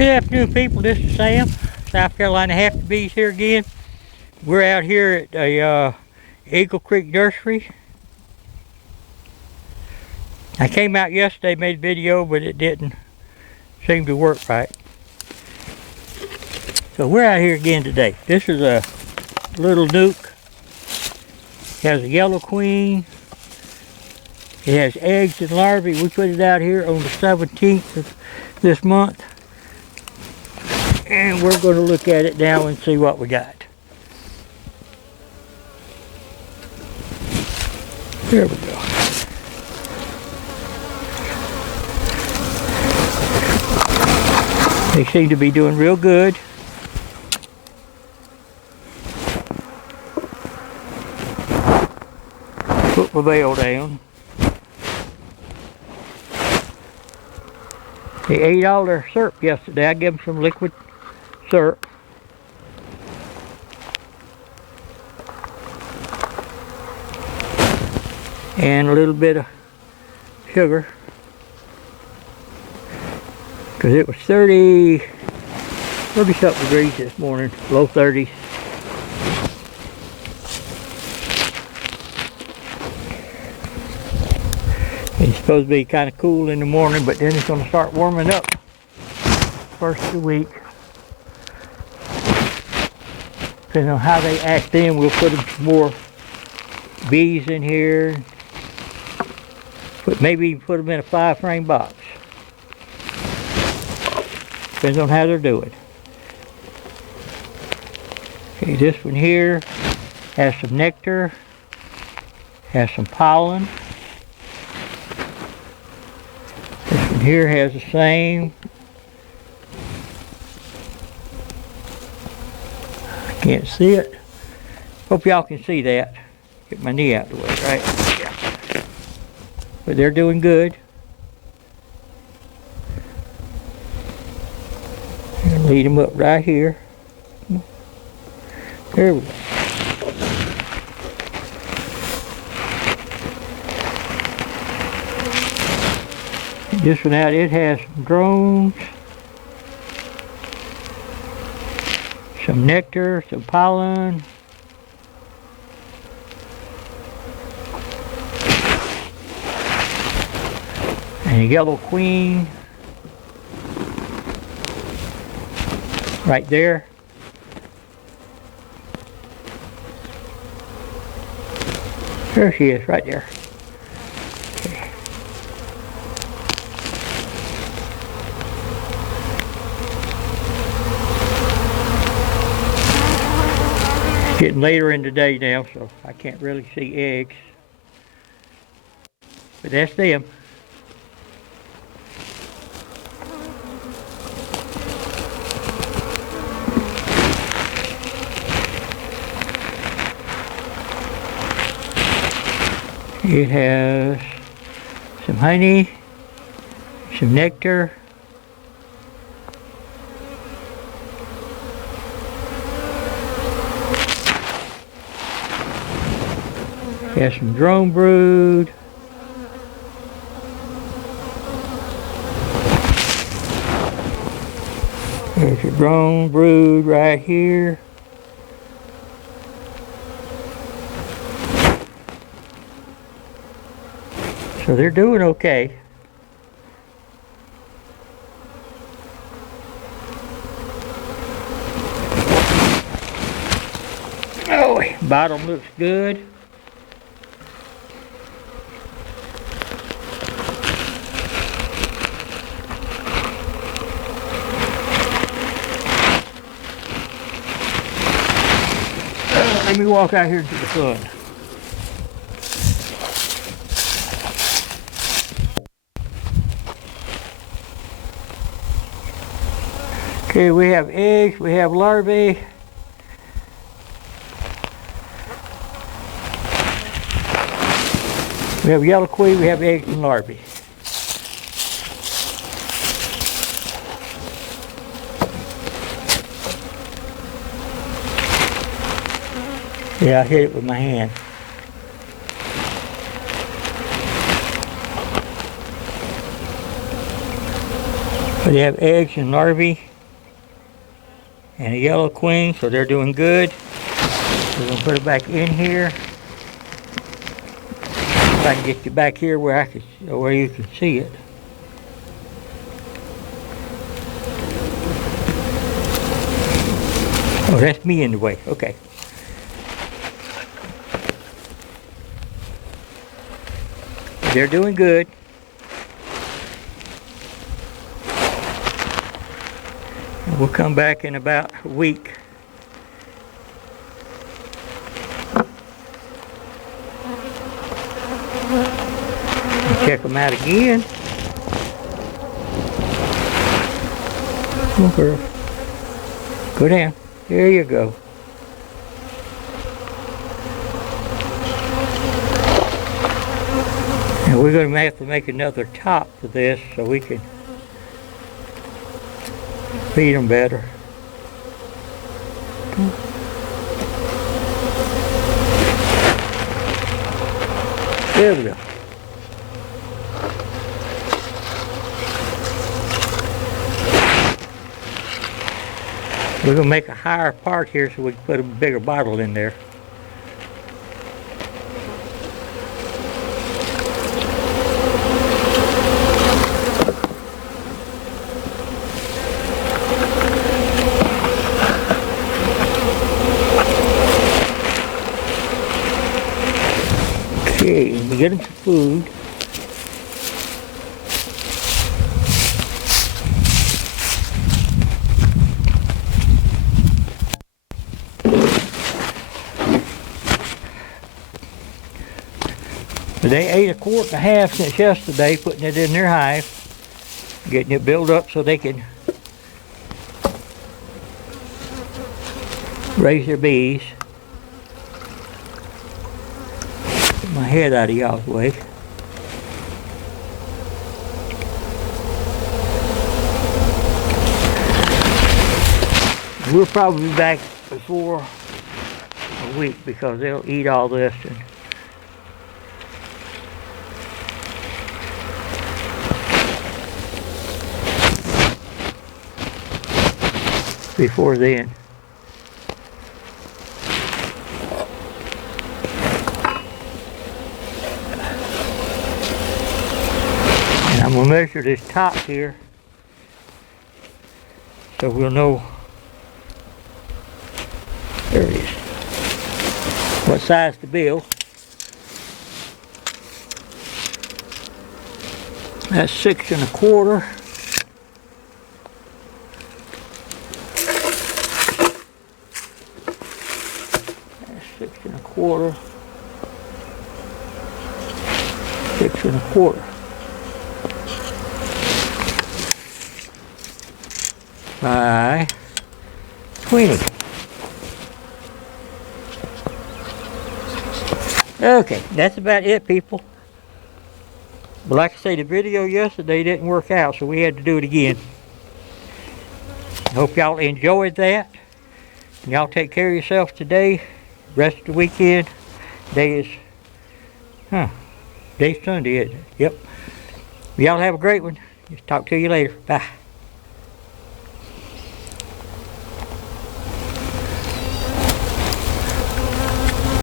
Good afternoon, people. This is Sam, South Carolina Half the Bees here again. We're out here at the Eagle Creek Nursery. I came out yesterday, made a video, but it didn't seem to work right. So we're out here again today. This is a little nuke. It has a yellow queen. It has eggs and larvae. We put it out here on the 17th of this month. And we're going to look at it now and see what we got. There we go. They seem to be doing real good. Put my veil down. They ate all their syrup yesterday. I gave them some liquid syrup. And a little bit of sugar. Because it was 30 something degrees this morning, low 30s. It's supposed to be kind of cool in the morning, but then it's going to start warming up first of the week. Depending on how they act in, we'll put some more bees in here. Maybe even put them in a 5-frame box. Depends on how they're doing. Okay, this one here has some nectar, has some pollen. This one here has the same. Can't see it. Hope y'all can see that. Get my knee out of the way, right? Yeah. But they're doing good. And lead them up right here. There we go. This one out, it has some drones. Some nectar, some pollen. And a yellow queen. Right there. There she is, right there. Okay. Getting later in the day now, so I can't really see eggs. But that's them. It has some honey, some nectar. Has some drone brood. There's a drone brood right here. So they're doing okay. Oh, bottom looks good. Let me walk out here to the sun. Okay, we have eggs, we have larvae. We have yellow queen, we have eggs and larvae. Yeah, I hit it with my hand. But they have eggs and larvae. and a yellow queen, so they're doing good. We're gonna put it back in here. If I can get you back here where you can see it. Oh, that's me in the way. Okay. They're doing good. We'll come back in about a week. Check them out again. Come on, girl. Go down. There you go. And we're going to have to make another top for this so we can feed them better. There we go. We're going to make a higher part here so we can put a bigger bottle in there. Okay, we get them some food. They ate 1.5 quarts since yesterday, putting it in their hive, getting it built up so they can raise their bees. Get my head out of y'all's way. We'll probably be back before a week because they'll eat all this and before then. And I'm going to measure this top here so we'll know, there it is, what size to build. That's 6 1/4. That's 6 1/4. 6 1/4. By 20. Okay, that's about it, people. But like I say, the video yesterday didn't work out, so we had to do it again. I hope y'all enjoyed that. Y'all take care of yourself today. Rest of the weekend. Today's Sunday, isn't it? Yep. Y'all have a great one. Talk to you later. Bye.